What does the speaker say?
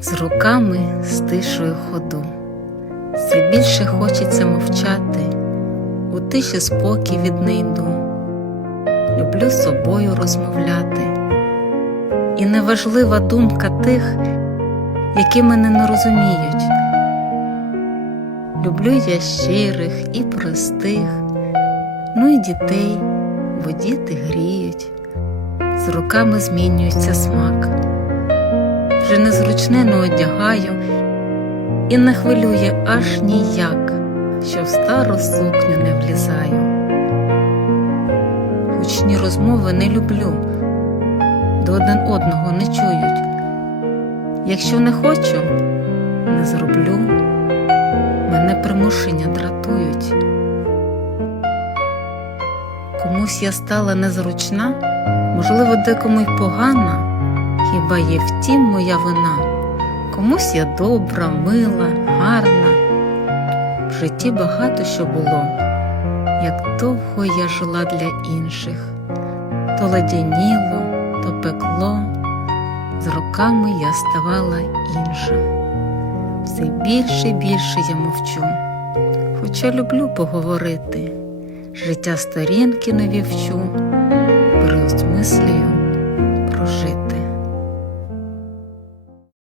з руками стишую ходу. Все більше хочеться мовчати, у тиші спокій віднайду. Люблю з собою розмовляти. І неважлива думка тих, які мене не розуміють. Люблю я щирих і простих, ну і дітей, бо діти гріють, з руками змінюється смак. Вже незручне не одягаю і не хвилює аж ніяк, що в стару сукню не влізаю. Гучні розмови не люблю, до один одного не чують. Якщо не хочу, не зроблю, мене примушення дратують. Комусь я стала незручна, можливо, декому й погана, хіба є втім моя вина, комусь я добра, мила, гарна. В житті багато що було, як довго я жила для інших, то ладяніло, то пекло, з роками я ставала інша. Все більше і більше я мовчу, хоча люблю поговорити, життя сторінки нові вчу, переосмислюю.